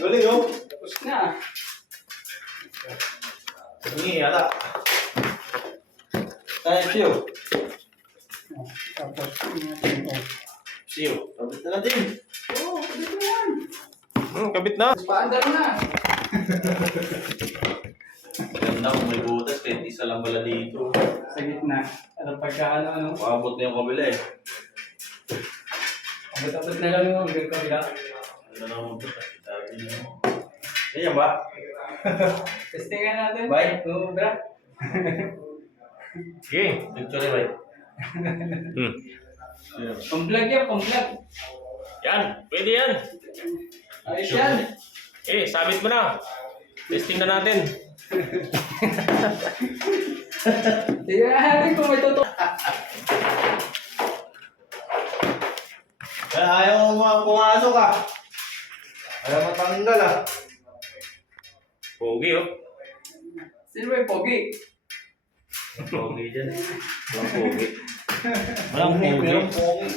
Galing oh. Tapos na. Hindi, yata. Kaya siyo. Tapos, natin ito. Siyo. Kabit na natin. Oo, pwede ko yan. Kabit na. Paandar na. Maganda kung may butas kahit isa lang pala dito. Sa gitna. Ano pagka ano. Makabot na yung kabila eh. Abot-abot na lang yung hanggang kabila. Ano na mo butas? Sabi niyo. Ganyan ba? Testingan natin. Bye. Oo, bra. Okay. Picture eh, bye. Pang-vlog yan, pang-vlog. Yan, pwede yan. Ayos yan. Sabit mo na. Testing na natin. Tingnan natin kung may totoo. Kaya ayaw mo pumasok ah. Ayaw matanggal ah. Pogi oh. Sino may pogi? Pogi dyan. Walang pogi. Walang pogi. Walang pogi.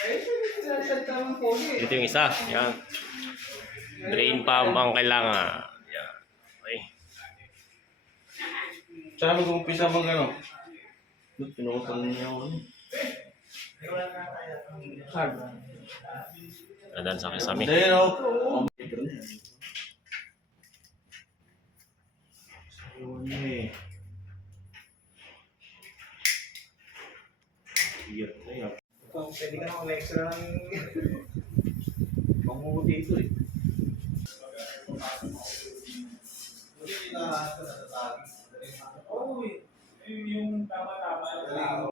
Ayos yun, sinasad tamang pogi. Ito yung isa. Yan. Drain pump ang kailangan. Yan. Okay. Saan mag-umpisa mag ano? Pinukutan niya ako. Hard. Dadan sa kisame. Hindi no. Pwede ka na mag-extra ng pangmungo dito eh. Oo, yung tama-tama.